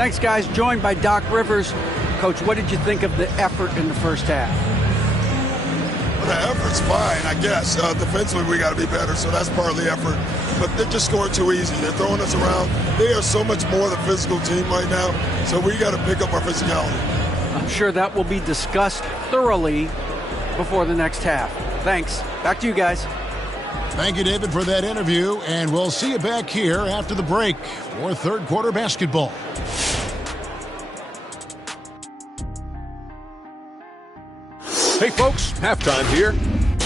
Thanks, guys. Joined by Doc Rivers. Coach, what did you think of the effort in the first half? Well, the effort's fine, I guess. Defensively, we got to be better, so that's part of the effort. But they're just scoring too easy. They're throwing us around. They are so much more the physical team right now, so we got to pick up our physicality. I'm sure that will be discussed thoroughly before the next half. Thanks. Back to you guys. Thank you, David, for that interview, and we'll see you back here after the break for third quarter basketball. Hey, folks, halftime here,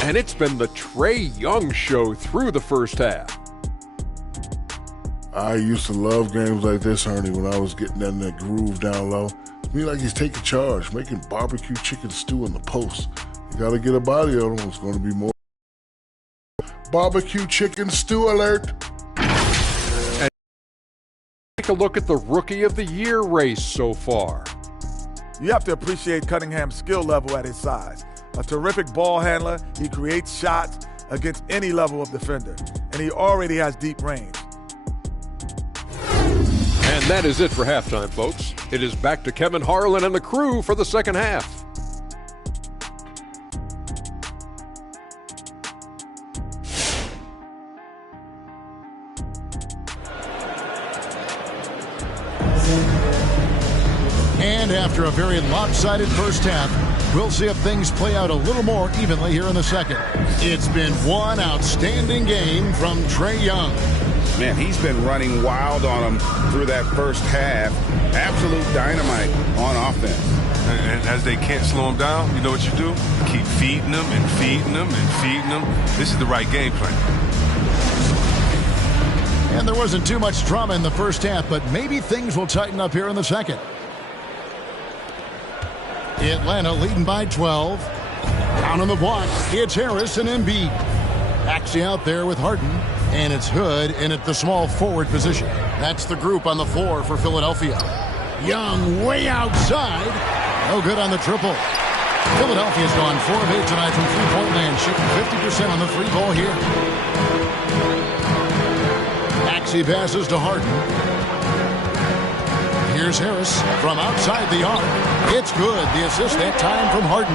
and it's been the Trae Young show through the first half. I used to love games like this, Ernie, when I was getting in that groove down low. To me, like he's taking charge, making barbecue chicken stew in the post. You got to get a body on him. It's going to be more. Barbecue chicken stew alert. And take a look at the Rookie of the Year race so far. You have to appreciate Cunningham's skill level at his size. A terrific ball handler, he creates shots against any level of defender, and he already has deep range. And that is it for halftime, folks. It is back to Kevin Harlan and the crew for the second half. And after a very lopsided first half, we'll see if things play out a little more evenly here in the second. It's been one outstanding game from Trae Young. Man, he's been running wild on him through that first half. Absolute dynamite on offense. And as they can't slow him down, you know what you do? Keep feeding them and feeding them and feeding them. This is the right game plan. And there wasn't too much drama in the first half, but maybe things will tighten up here in the second. Atlanta leading by 12. Down on the block, it's Harris and Embiid. Axie out there with Harden, and it's Hood in at the small forward position. That's the group on the floor for Philadelphia. Young way outside. No good on the triple. Philadelphia's gone 4 of 8 tonight from three-point land, shooting 50% on the free ball here. Axie passes to Harden. Here's Harris from outside the arc. It's good. The assist that time from Harden.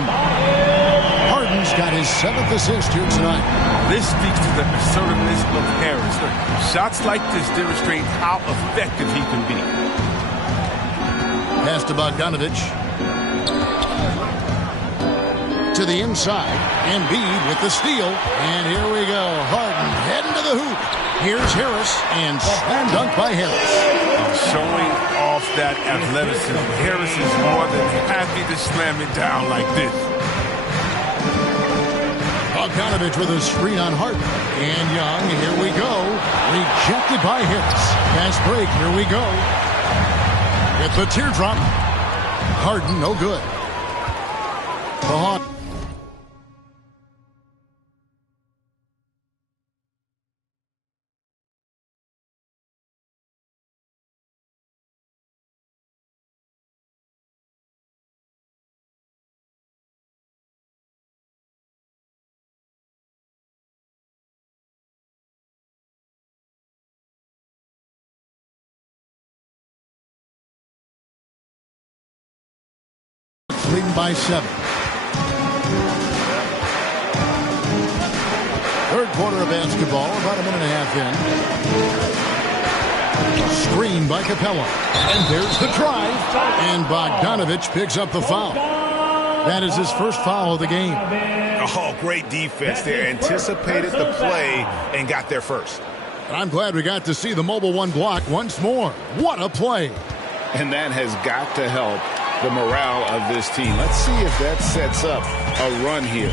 Harden's got his 7th assist here tonight. This speaks to the assertiveness of Harris. Look, shots like this demonstrate how effective he can be. Pass to Bogdanovic. To the inside. Embiid with the steal. And here we go. Harden heading to the hoop. Here's Harris, and slam dunk by Harris. Showing off that athleticism. Harris is more than happy to slam it down like this. Bogdanovic with a screen on Harden. And Young, here we go. Rejected by Harris. Fast break, here we go. With the teardrop. Harden, no good. The Hawks. Leading by 7. Third quarter of basketball, about a minute and a half in. Screen by Capella. And there's the drive. And Bogdanovic picks up the foul. That is his first foul of the game. Oh, great defense there. Anticipated the play and got there first. And I'm glad we got to see the mobile one block once more. What a play. And that has got to help the morale of this team. Let's see if that sets up a run here.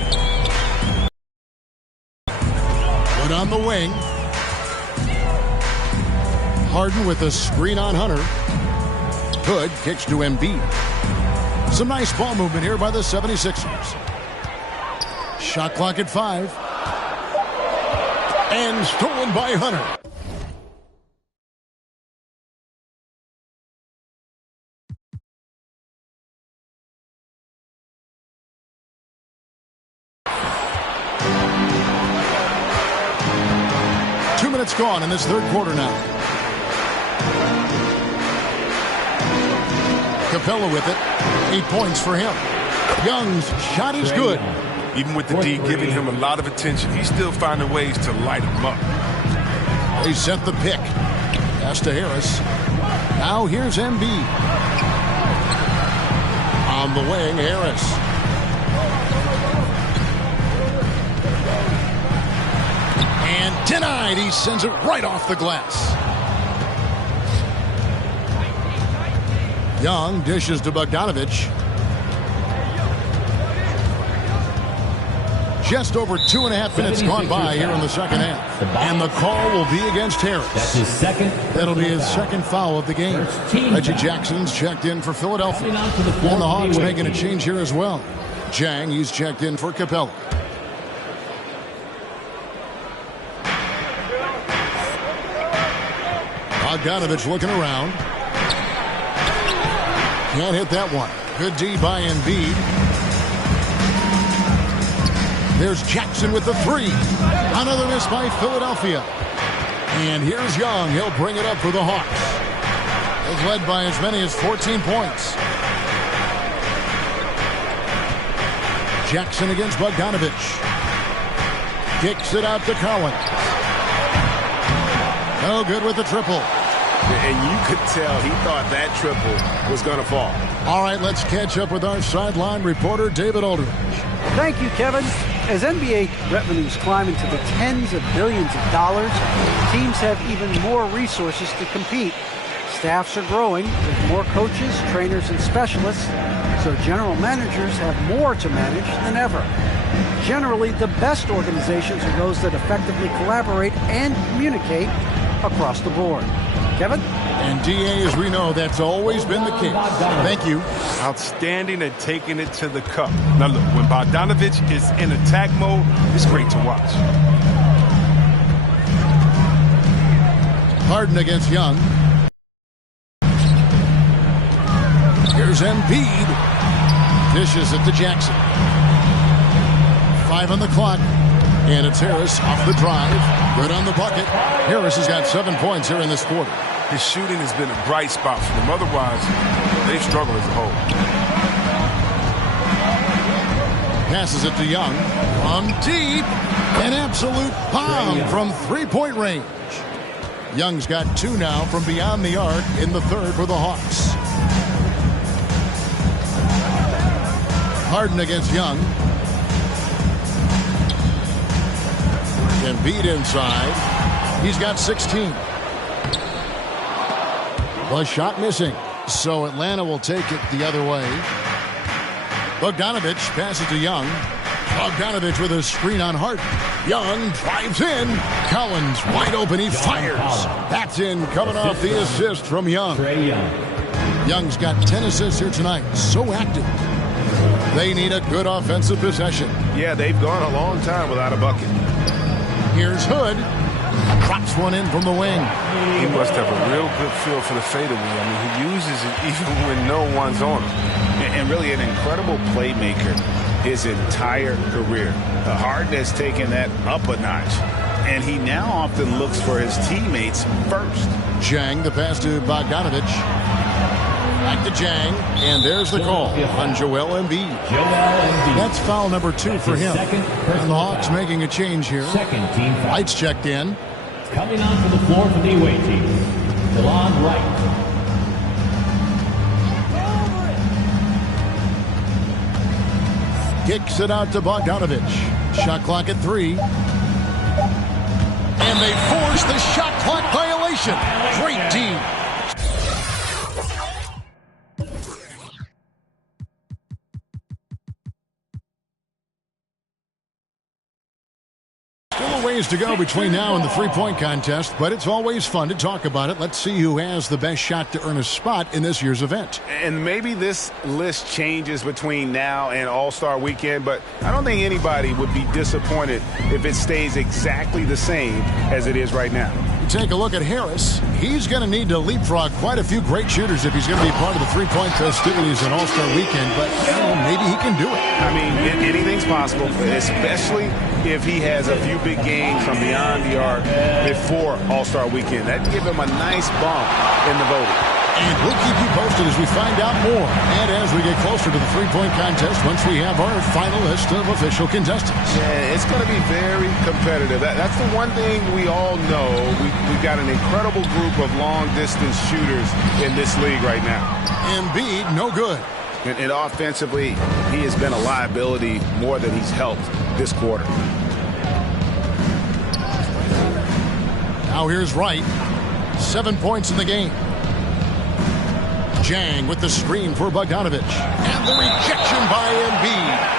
Put on the wing. Harden with a screen on Hunter. Hood kicks to Embiid. Some nice ball movement here by the 76ers. Shot clock at 5. And stolen by Hunter. Gone in this third quarter now. Capella with it. 8 points for him. Young's shot is good. Even with the D giving him a lot of attention, he's still finding ways to light him up. They sent the pick. Pass to Harris. Now here's Embiid. On the wing, Harris. And denied. He sends it right off the glass. Young dishes to Bogdanovich. Just over 2.5 minutes gone by here in the second half. And the call will be against Harris. That's his second. That'll be his second foul of the game. Reggie Jackson's checked in for Philadelphia. And the Hawks making a change here as well. Jang, he's checked in for Capella. Bogdanovich looking around. Can't hit that one. Good D by Embiid. There's Jackson with the three. Another miss by Philadelphia. And here's Young. He'll bring it up for the Hawks. It's led by as many as 14 points. Jackson against Bogdanovich. Kicks it out to Collins. No good with the triple. And you could tell he thought that triple was going to fall. All right, let's catch up with our sideline reporter, David Aldridge. Thank you, Kevin. As NBA revenues climb into the tens of billions of dollars, teams have even more resources to compete. Staffs are growing with more coaches, trainers, and specialists, so general managers have more to manage than ever. Generally, the best organizations are those that effectively collaborate and communicate across the board. Kevin? And DA, as we know, that's always been the case. Thank you. Outstanding at taking it to the cup. Now look, when Bogdanovich is in attack mode, it's great to watch. Harden against Young. Here's Embiid. Dishes it to Jackson. 5 on the clock. And it's Harris off the drive. Good on the bucket. Harris has got 7 points here in this quarter. His shooting has been a bright spot for them. Otherwise, they've struggled as a whole. Passes it to Young. From deep. An absolute bomb from three-point range. Young's got 2 now from beyond the arc in the third for the Hawks. Harden against Young. Embiid inside. He's got 16. The shot missing. So Atlanta will take it the other way. Bogdanovich passes to Young. Bogdanovich with a screen on Harden. Young drives in. Collins wide open. He fires. That's in, coming off the assist from Young. Young's got 10 assists here tonight. So active. They need a good offensive possession. Yeah, they've gone a long time without a bucket. Here's Hood. Drops one in from the wing. He must have a real good feel for the fadeaway. I mean, he uses it even when no one's on him. And really an incredible playmaker his entire career. Harden has taken that up a notch. And he now often looks for his teammates first. Jang, the pass to Bogdanovich. Back to Jang, and there's the call on Joel Embiid. That's foul number 2 for him. And the Hawks making a change here. Second team foul. Lights checked in. Coming onto the floor for the away team, DeLon Wright. Kicks it out to Bogdanovich. Shot clock at 3. And they force the shot clock violation. Great team. Still a ways to go between now and the three-point contest, but it's always fun to talk about it. Let's see who has the best shot to earn a spot in this year's event. And maybe this list changes between now and All-Star Weekend, but I don't think anybody would be disappointed if it stays exactly the same as it is right now. Take a look at Harris. He's going to need to leapfrog quite a few great shooters if he's going to be part of the three-point festivities in All-Star Weekend, but maybe he can do it. I mean, anything's possible, especially if he has a few big games from beyond the arc before All-Star Weekend. That'd give him a nice bump in the voting. And we'll keep you posted as we find out more. And as we get closer to the three-point contest, once we have our final list of official contestants. Yeah, it's going to be very competitive. That's the one thing we all know. We've got an incredible group of long-distance shooters in this league right now. Embiid, no good. And offensively, he has been a liability more than he's helped this quarter. Now here's Wright. 7 points in the game. Jang with the screen for Bogdanovic. And the rejection by Embiid.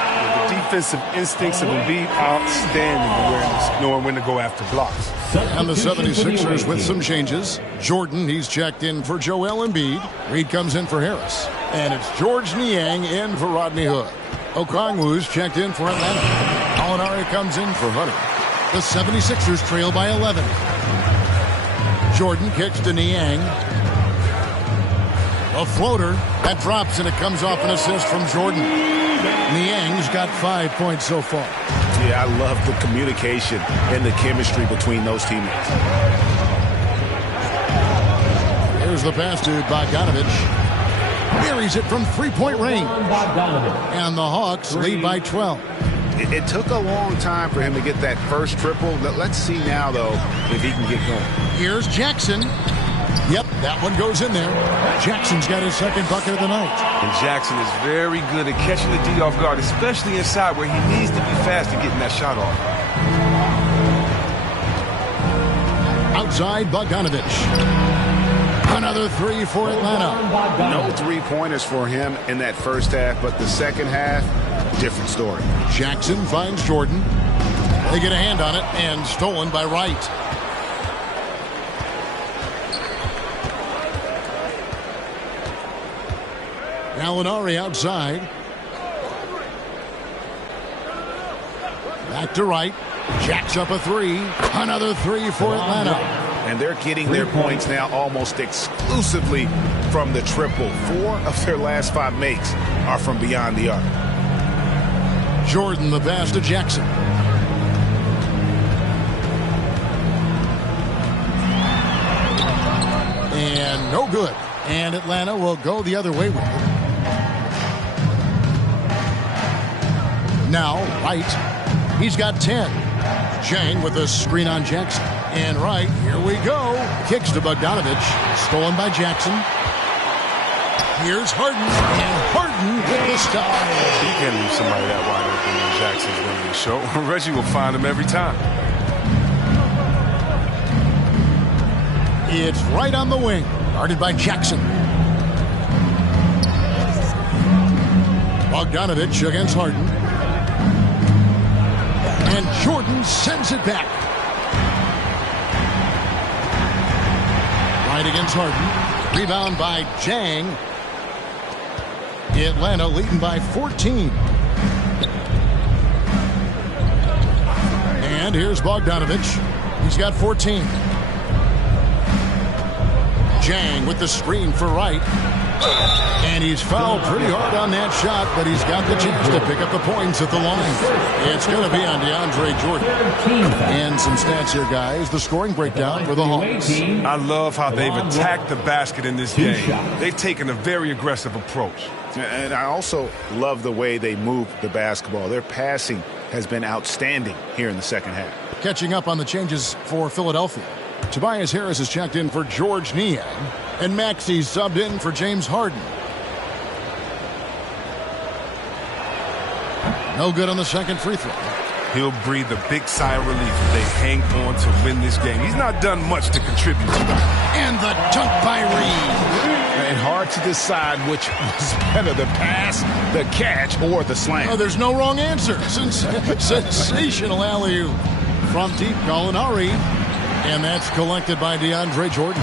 The defensive instincts of Embiid, outstanding awareness, knowing when to go after blocks. And the 76ers with some changes. Jordan, he's checked in for Joel Embiid. Reed comes in for Harris. And it's George Niang in for Rodney Hood. Okongwu's checked in for Atlanta. Gallinari comes in for Hunter. The 76ers trail by 11. Jordan kicks to Niang. A floater that drops, and it comes off an assist from Jordan. Niang's got 5 points so far. Yeah, I love the communication and the chemistry between those teammates. Here's the pass to Bogdanovic. Buries it from three-point range. And the Hawks lead by 12. It took a long time for him to get that first triple. Let's see now, though, if he can get going. Here's Jackson. Yep, that one goes in there. Jackson's got his second bucket of the night. And Jackson is very good at catching the D off guard, especially inside where he needs to be fast at getting that shot off. Outside, Bogdanovic. Another three for Atlanta. No three-pointers for him in that first half, but the second half, different story. Jackson finds Jordan. They get a hand on it, and stolen by Wright. Gallinari outside. Back to Wright. Jacks up a three. Another three for Atlanta. And they're getting their points now almost exclusively from the triple. 4 of their last 5 makes are from beyond the arc. Jordan the pass to Jackson. And no good. And Atlanta will go the other way with it. Now, Wright. He's got 10. Jang with a screen on Jackson. And Wright, here we go. Kicks to Bogdanovic. Stolen by Jackson. Here's Harden. And Harden with the stop. He can't leave somebody that wide open when Jackson's running the show. Reggie will find him every time. It's right on the wing. Guarded by Jackson. Bogdanovic against Harden. And Jordan sends it back. Right against Harden. Rebound by Jang. Atlanta leading by 14. And here's Bogdanovic. He's got 14. Jang with the screen for Wright. And he's fouled pretty hard on that shot, but he's got the chance to pick up the points at the line. It's going to be on DeAndre Jordan. And some stats here, guys. The scoring breakdown for the Hawks. I love how they've attacked the basket in this game. They've taken a very aggressive approach. And I also love the way they move the basketball. Their passing has been outstanding here in the second half. Catching up on the changes for Philadelphia. Tobias Harris has checked in for George Niang. And Maxey subbed in for James Harden. No good on the second free throw. He'll breathe a big sigh of relief if they hang on to win this game. He's not done much to contribute. And the dunk by Reed. And hard to decide which was better, the pass, the catch, or the slam. Oh, there's no wrong answer. Sensational alley-oop from deep Gallinari. And that's collected by DeAndre Jordan.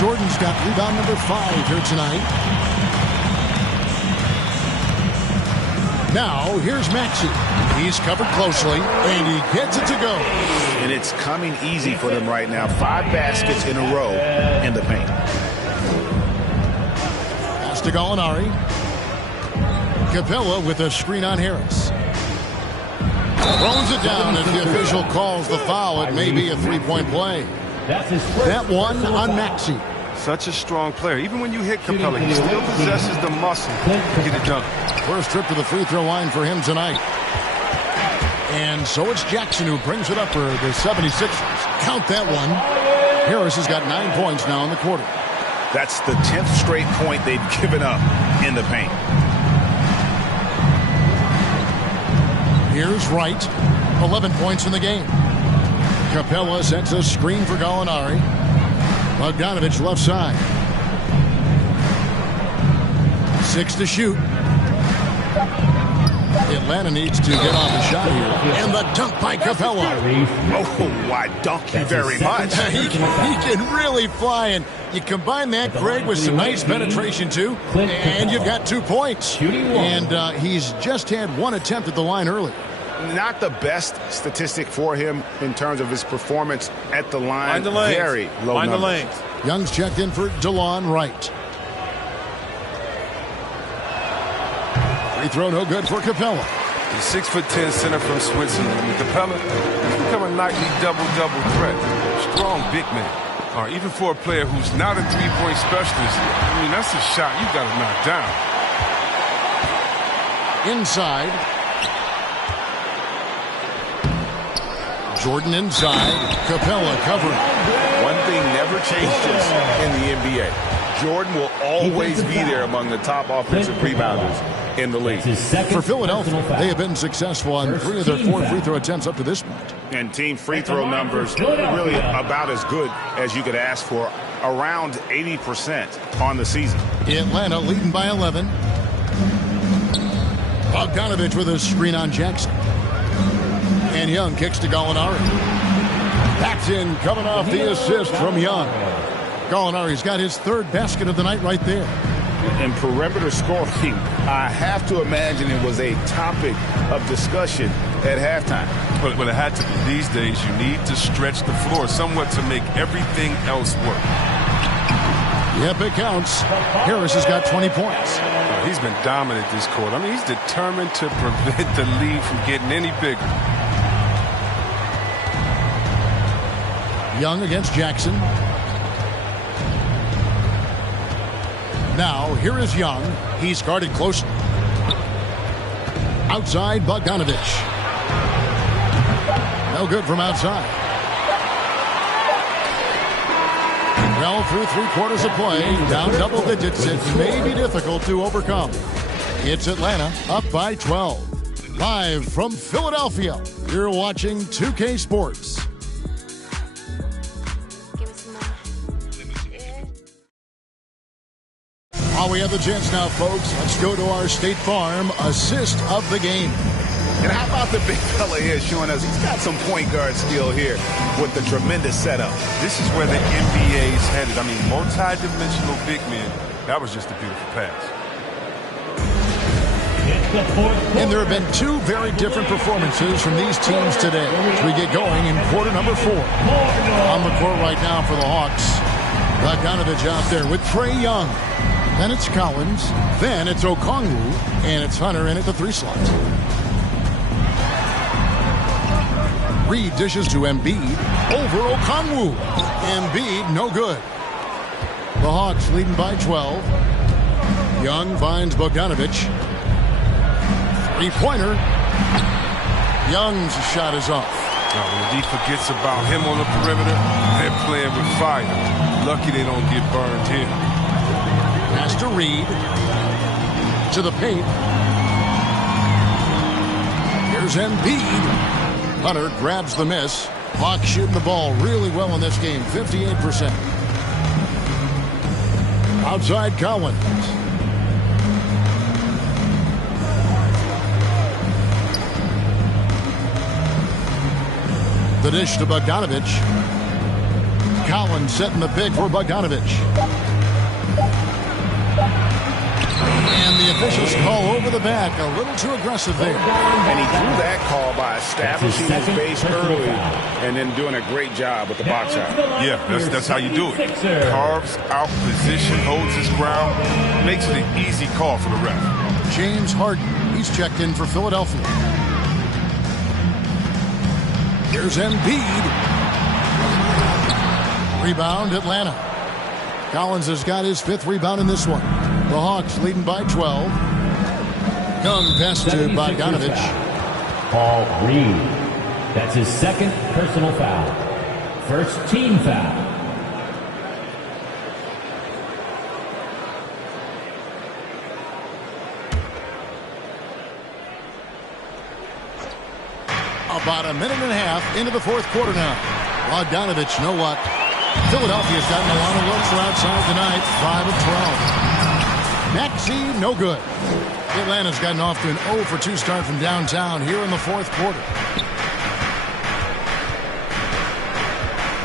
Jordan's got rebound number 5 here tonight. Now, here's Maxey. He's covered closely, and he gets it to go. And it's coming easy for them right now. 5 baskets in a row in the paint. Pass to Gallinari. Capella with a screen on Harris. Throws it down, and the official calls the foul. It may be a three-point play. That one on Maxey. Such a strong player. Even when you hit Capella, he still possesses the muscle to get it done. First trip to the free throw line for him tonight. And so it's Jackson who brings it up for the 76ers. Count that one. Harris has got 9 points now in the quarter. That's the 10th straight point they've given up in the paint. Here's Wright. 11 points in the game. Capella sets a screen for Gallinari. Bogdanovich left side. 6 to shoot. Atlanta needs to get off the shot here. And the dunk by Capella. Oh, why dunk you very much. he can really fly. And you combine that, Greg, with some nice penetration, too. And you've got 2 points. And he's just had 1 attempt at the line early. Not the best statistic for him in terms of his performance at the line. Very low Find the numbers. lanes. Young's checked in for DeLon Wright. Free throw no good for Capella. The 6'10" center from Switzerland. I mean, Capella has become a nightly double-double threat. Strong big man. Or even for a player who's not a three-point specialist, I mean, that's a shot you got to knock down. Inside. Jordan inside. Capella covering. One thing never changes in the NBA. Jordan will always be there among the top offensive rebounders in the league. For Philadelphia, they have been successful on 3 of their 4 free throw attempts up to this point. And team free throw numbers really about as good as you could ask for, around 80% on the season. Atlanta leading by 11. Bogdanovich with a screen on Jackson. And Young kicks to Gallinari. That's in, coming off the assist from Young. Gallinari's got his 3rd basket of the night right there. And perimeter scoring, I have to imagine it was a topic of discussion at halftime. But it had to be. These days, you need to stretch the floor somewhat to make everything else work. Yep, it counts. Harris has got 20 points. He's been dominant this quarter. I mean, he's determined to prevent the lead from getting any bigger. Young against Jackson. Now, here is Young. He's guarded closely. Outside, Bogdanovich. No good from outside. Well, through 3 quarters of play, down double digits, it may be difficult to overcome. It's Atlanta up by 12. Live from Philadelphia, you're watching 2K Sports. While we have the chance now, folks, let's go to our State Farm assist of the game. And how about the big fella here showing us he's got some point guard skill here with the tremendous setup. This is where the NBA's headed. I mean, multi-dimensional big men. That was just a beautiful pass. And there have been 2 very different performances from these teams today as we get going in quarter number 4. On the court right now for the Hawks. Bogdanovich out there with Trae Young. Then it's Collins. Then it's Okongwu. And it's Hunter in at the 3 slot. Reed dishes to Embiid. Over Okongwu. Embiid, no good. The Hawks leading by 12. Young finds Bogdanovich. 3-pointer. Young's shot is off. When the D forgets about him on the perimeter, they're playing with fire. Lucky they don't get burned here. Pass to Reed. To the paint. Here's Embiid. Hunter grabs the miss. Hawks shooting the ball really well in this game, 58%. Outside Collins. The dish to Bogdanovich. Collins setting the pick for Bogdanovich. And the officials call over the back. A little too aggressive there. And he drew that call by establishing his base early and then doing a great job with the box out. Yeah, that's how you do it. Carves out position, holds his ground, makes it an easy call for the ref. James Harden. He's checked in for Philadelphia. Here's Embiid. Rebound, Atlanta. Collins has got his 5th rebound in this one. The Hawks leading by 12. Young pass to Bogdanovich. Paul Reed. That's his 2nd personal foul. 1st team foul. About a minute and a half into the 4th quarter now. Bogdanovich, know what? Philadelphia's gotten a lot of looks from outside tonight. 5 of 12. Maxey, no good. Atlanta's gotten off to an 0 for 2 start from downtown here in the 4th quarter.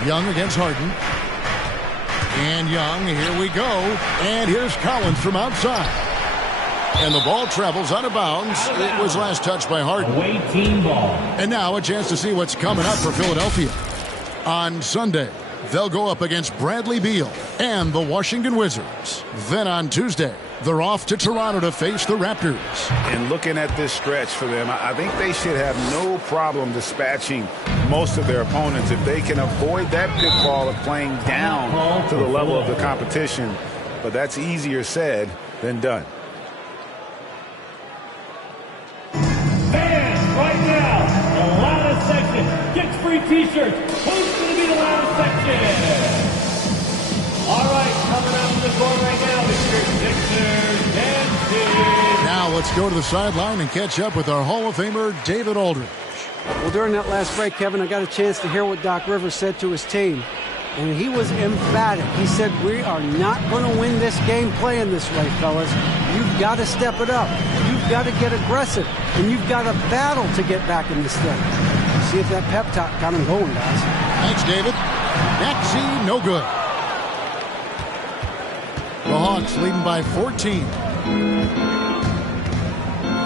Young against Harden. And Young, here we go. And here's Collins from outside. And the ball travels out of bounds. It was last touched by Harden. Away team ball. And now a chance to see what's coming up for Philadelphia. On Sunday, they'll go up against Bradley Beal and the Washington Wizards. Then on Tuesday, they're off to Toronto to face the Raptors. And looking at this stretch for them, I think they should have no problem dispatching most of their opponents if they can avoid that pitfall of playing down to the level of the competition. But that's easier said than done. Right now, the loudest section gets free t-shirts. Who's going to be the loudest section? All right, coming out of the court right now, Mr. Sixers dancing. Now let's go to the sideline and catch up with our Hall of Famer, David Aldridge. Well, during that last break, Kevin, I got a chance to hear what Doc Rivers said to his team. And he was emphatic. He said, we are not going to win this game playing this way, fellas. You've got to step it up. You've got to get aggressive. And you've got to battle to get back in this thing. See if that pep talk got him going, guys. Thanks, David. Maxey, no good. The Hawks leading by 14.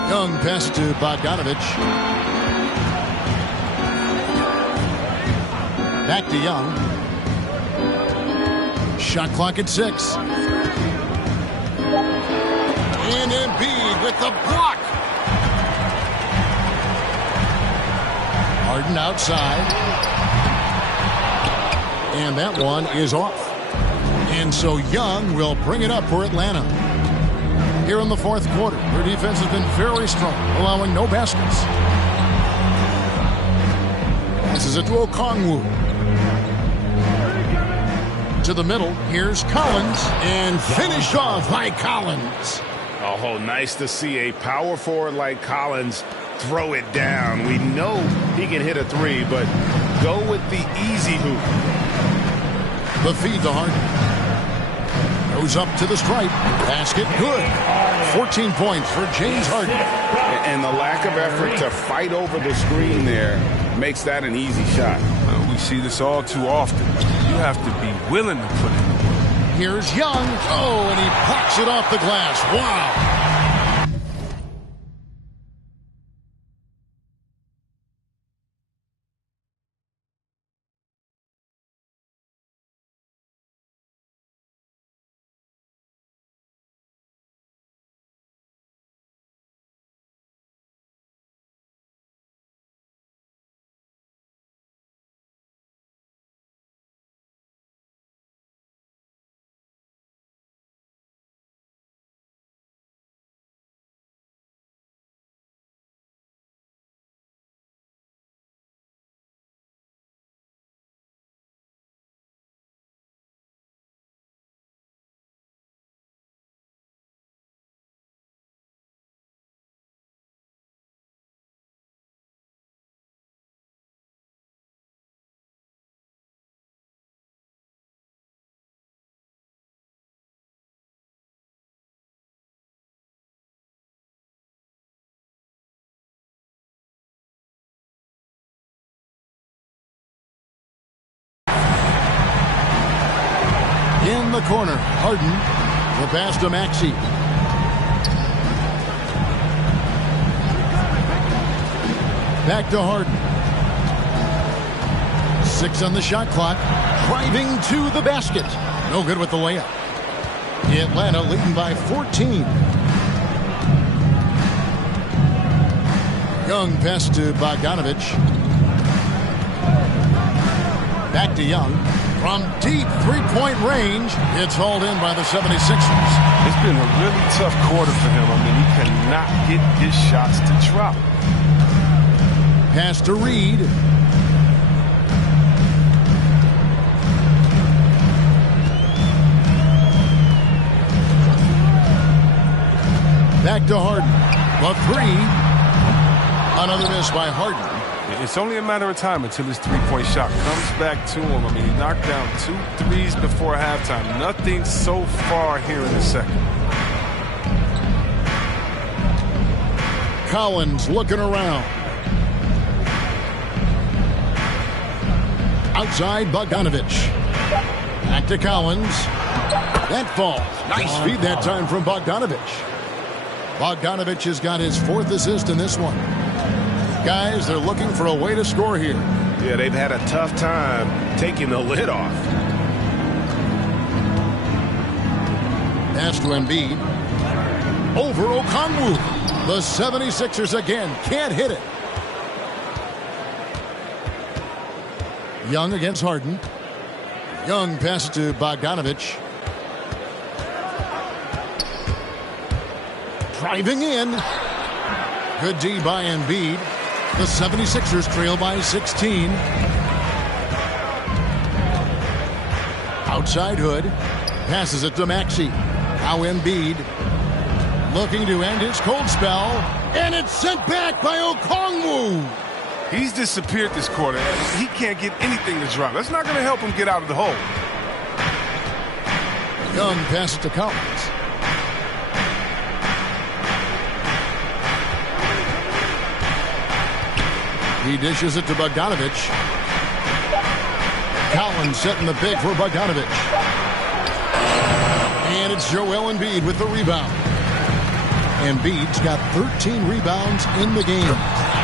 Young pass to Bogdanovich. Back to Young. Shot clock at 6. And Embiid with the block. Harden outside. And that one is off. And so Young will bring it up for Atlanta. Here in the 4th quarter, their defense has been very strong, allowing no baskets. This is a to Okongwu. To the middle, here's Collins, and finished off by Collins. Oh, nice to see a power forward like Collins throw it down. We know he can hit a 3, but go with the easy hoop. The feed to Harden. Goes up to the stripe. Basket good. 14 points for James Harden. And the lack of effort to fight over the screen there makes that an easy shot. We see this all too often. You have to be willing to put it. Here's Young. Oh, and he pops it off the glass. Wow. In the corner, Harden. The pass to Maxey. Back to Harden. 6 on the shot clock. Driving to the basket. No good with the layup. Atlanta leading by 14. Young pass to Bogdanovich. Back to Young. From deep three-point range, it's hauled in by the 76ers. It's been a really tough quarter for him. I mean, he cannot get his shots to drop. Pass to Reed. Back to Harden. The three. Another miss by Harden. It's only a matter of time until his three-point shot comes back to him. I mean, he knocked down 2 threes before halftime. Nothing so far here in the second. Collins looking around. Outside, Bogdanovich. Back to Collins. That falls. Nice feed that time from Bogdanovich. Bogdanovich has got his 4th assist in this one. Guys, they're looking for a way to score here. Yeah, they've had a tough time taking the lid off. Pass to Embiid. Over Okongwu. The 76ers again can't hit it. Young against Harden. Young passes to Bogdanovich. Driving in. Good D by Embiid. The 76ers trail by 16. Outside Hood. Passes it to Maxey. Now Embiid. Looking to end his cold spell. And it's sent back by Okongwu. He's disappeared this quarter. He can't get anything to drop. That's not going to help him get out of the hole. Young passes to Collins. He dishes it to Bogdanovich. Collins setting the pick for Bogdanovich. And it's Joel Embiid with the rebound. Embiid's got 13 rebounds in the game.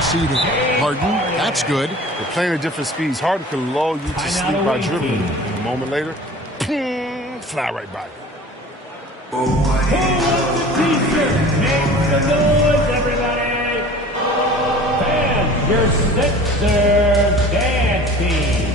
Seeding Harden, that's good. They're playing at different speeds. Harden can lull you to sleep by dribbling. A moment later, fly right by you. Who wants the t-shirt? Make some noise, everybody! And your Sixers dance team.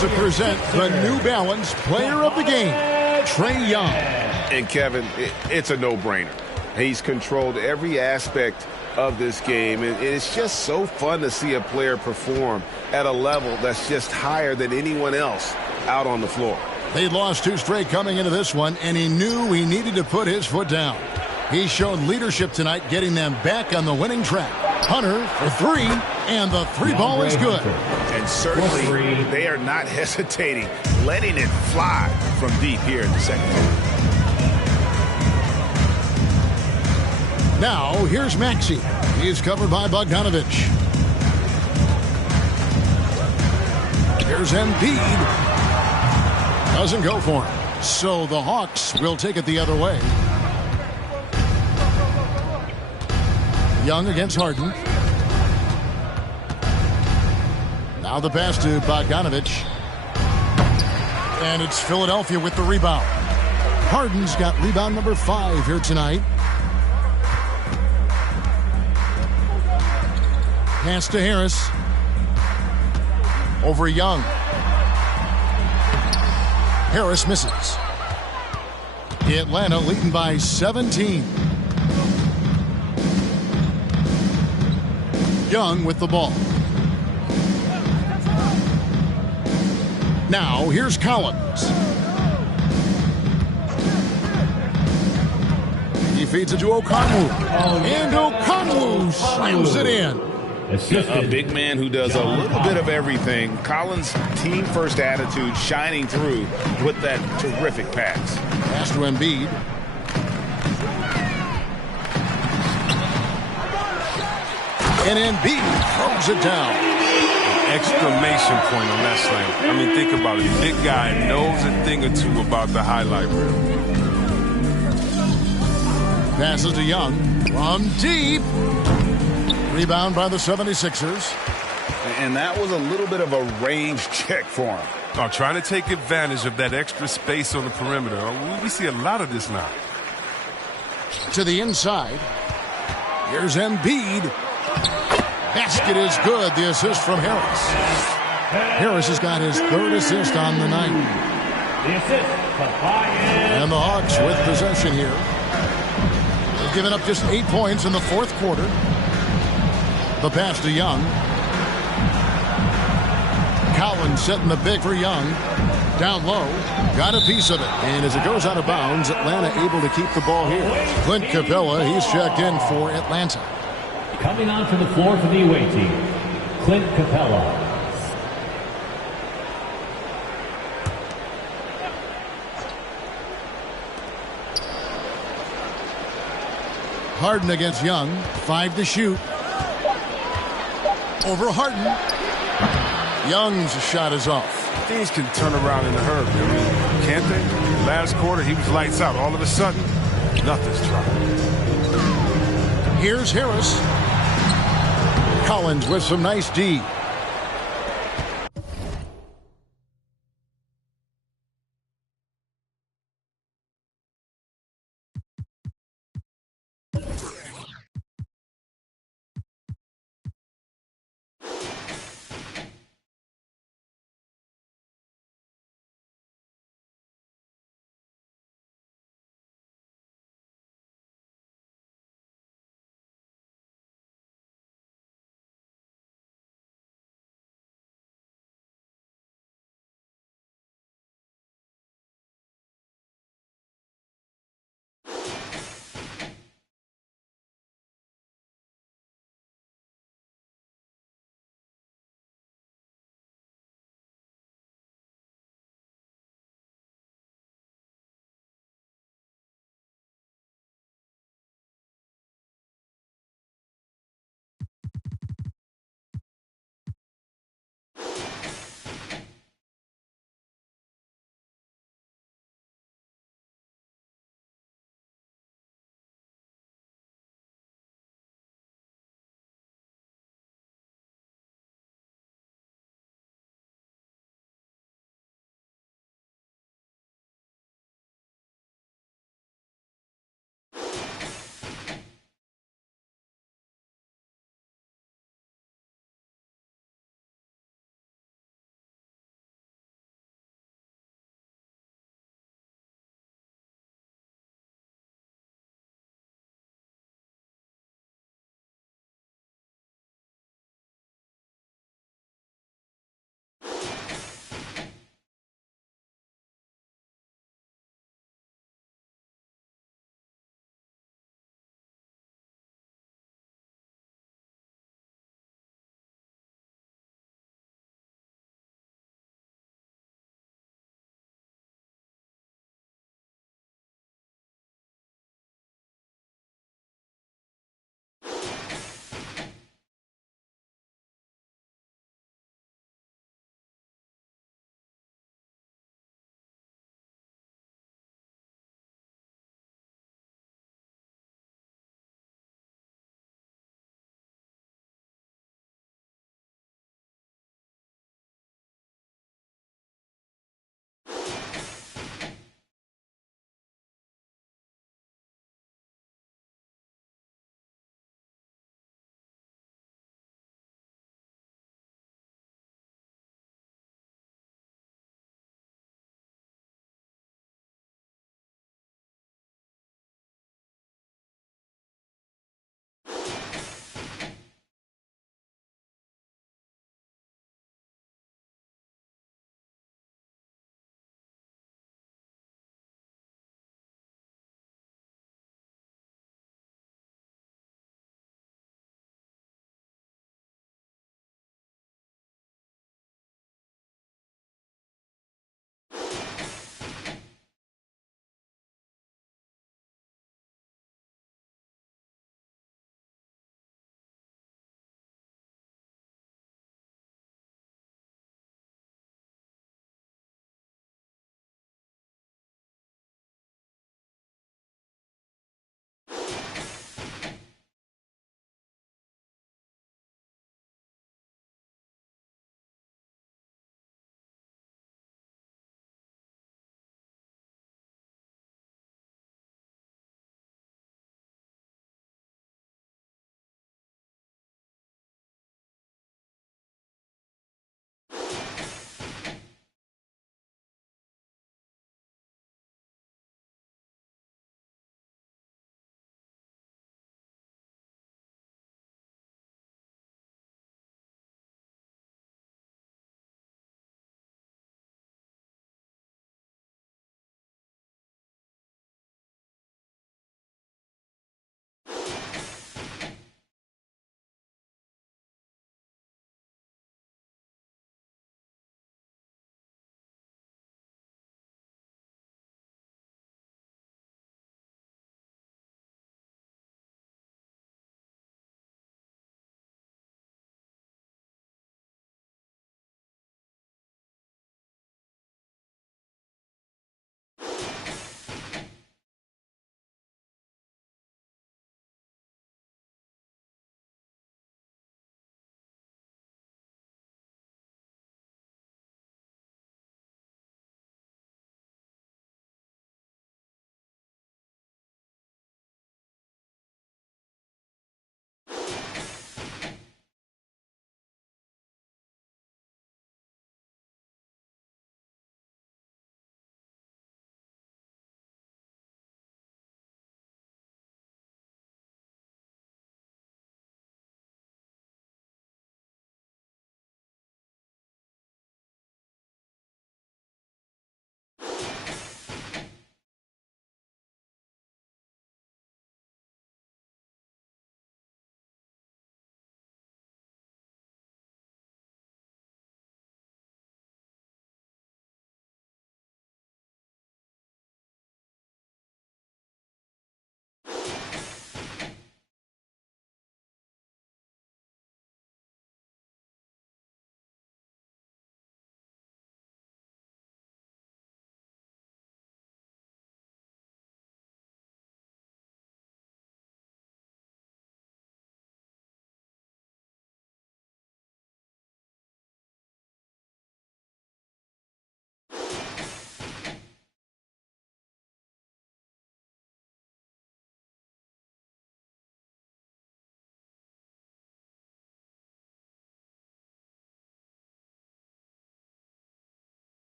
To present the New Balance Player of the Game, Trae Young. And Kevin, it's a no-brainer. He's controlled every aspect of this game, and it's just so fun to see a player perform at a level that's just higher than anyone else out on the floor. They'd lost 2 straight coming into this one, and he knew he needed to put his foot down. He showed leadership tonight, getting them back on the winning track. Hunter for 3, and the 3 ball is good. And certainly they are not hesitating, letting it fly from deep here in the second half. Now, here's Maxey. He's covered by Bogdanovich. Here's Embiid. Doesn't go for him. So the Hawks will take it the other way. Young against Harden. Now the pass to Bogdanovich. And it's Philadelphia with the rebound. Harden's got rebound number 5 here tonight. Pass to Harris. Over Young. Harris misses. Atlanta leading by 17. Young with the ball. Now here's Collins. He feeds it to Okongwu. And Okongwu slams it in. A big man who does a little bit of everything. Collins' team-first attitude shining through with that terrific pass. Pass to Embiid. And Embiid throws it down. Exclamation point on that slam. I mean, think about it. Big guy knows a thing or two about the highlight reel. Passes to Young from deep. Rebound by the 76ers. And that was a little bit of a range check for him. Trying to take advantage of that extra space on the perimeter. We see a lot of this now. To the inside. Here's Embiid. Basket is good. The assist from Harris. Harris has got his third assist on the night. The assist And the Hawks with possession here. They've given up just 8 points in the fourth quarter. The pass to Young. Collins setting the big for Young. Down low. Got a piece of it. And as it goes out of bounds, Atlanta able to keep the ball here. Clint Capella, he's checked in for Atlanta. Coming onto the floor for the away team, Clint Capella. Harden against Young. 5 to shoot. Over Harden. Young's shot is off. Things can turn around in a hurry. I mean, can't they? Last quarter, he was lights out. All of a sudden, nothing's dropping. Here's Harris. Collins with some nice D.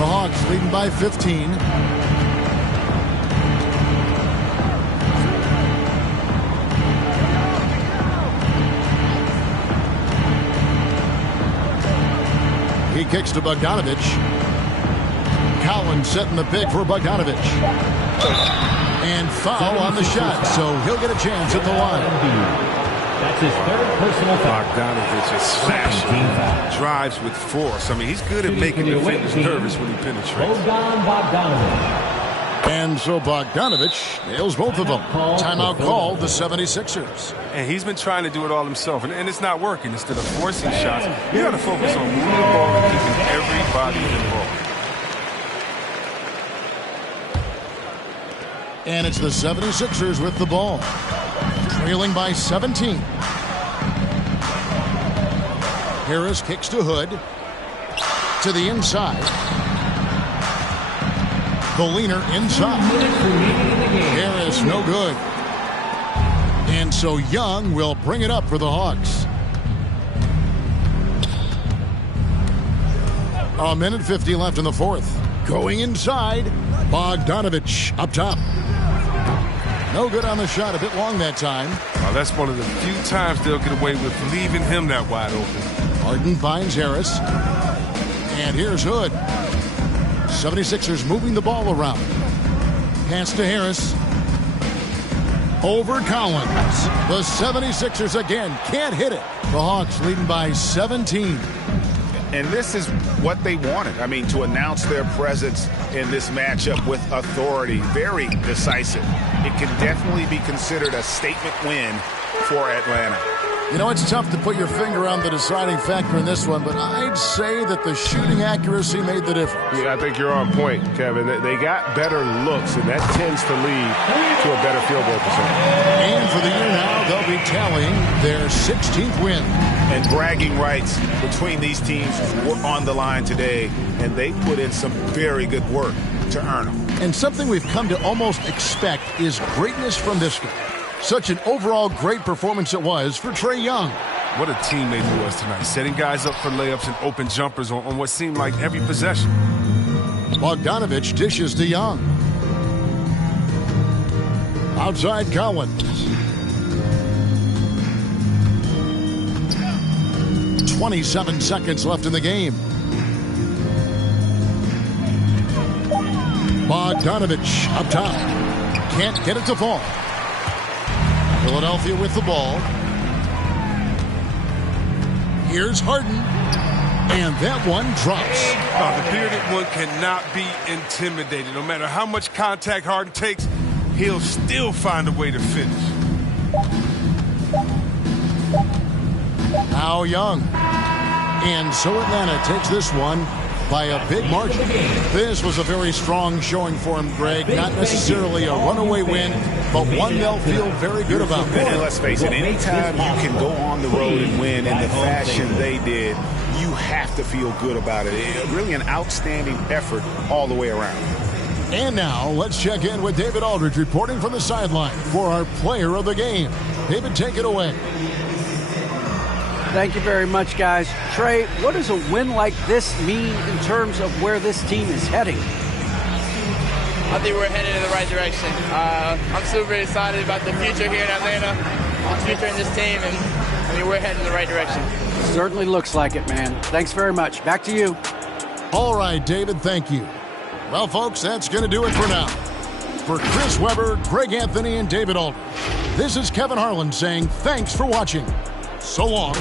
The Hawks leading by 15. He kicks to Bogdanovich. Collins setting the pick for Bogdanovich. And foul on the shot, so he'll get a chance at the line. That's his third personal foul. Bogdanovich is slashing, drives with force. I mean, he's good at making defenders nervous when he penetrates. Bogdanovich. And so Bogdanovich nails both of them. Timeout called the 76ers. And he's been trying to do it all himself, and it's not working. Instead of forcing shots, you got to focus on moving the ball and keeping everybody involved. And it's the 76ers with the ball, trailing by 17. Harris kicks to Hood. To the inside. The leaner inside. Harris, no good. And so Young will bring it up for the Hawks. A minute 50 left in the fourth. Going inside, Bogdanovich up top. No good on the shot, a bit long that time. Well, that's one of the few times they'll get away with leaving him that wide open. Harden finds Harris. And here's Hood. 76ers moving the ball around. Pass to Harris. Over Collins. The 76ers again can't hit it. The Hawks leading by 17. And this is what they wanted. I mean, to announce their presence in this matchup with authority. Very decisive. It can definitely be considered a statement win for Atlanta. You know, it's tough to put your finger on the deciding factor in this one, but I'd say that the shooting accuracy made the difference. Yeah, I think you're on point, Kevin. They got better looks, and that tends to lead to a better field goal percentage. And for the year now, they'll be tallying their 16th win. And bragging rights between these teams were on the line today, and they put in some very good work to earn them. And something we've come to almost expect is greatness from this guy. Such an overall great performance it was for Trae Young. What a teammate he was tonight, setting guys up for layups and open jumpers on what seemed like every possession. Bogdanovich dishes to Young. Outside Collins. 27 seconds left in the game. Bogdanovich up top. Can't get it to fall. Philadelphia with the ball. Here's Harden. And that one drops. Oh, the bearded one cannot be intimidated. No matter how much contact Harden takes, he'll still find a way to finish. Now Young. And so Atlanta takes this one by a big margin. This was a very strong showing for him, Greg. Not necessarily a runaway win, but one they'll feel very good about. And let's face it, anytime you can go on the road and win in the fashion they did, you have to feel good about it. Really an outstanding effort all the way around. And now let's check in with David Aldridge reporting from the sideline for our player of the game. David, take it away. Thank you very much, guys. Trae, what does a win like this mean in terms of where this team is heading? I think we're headed in the right direction. I'm super excited about the future here in Atlanta, the future in this team, and I mean, we're heading in the right direction. Certainly looks like it, man. Thanks very much. Back to you. All right, David, thank you. Well, folks, that's going to do it for now. For Chris Webber, Greg Anthony, and David Aldridge, this is Kevin Harlan saying thanks for watching. So long.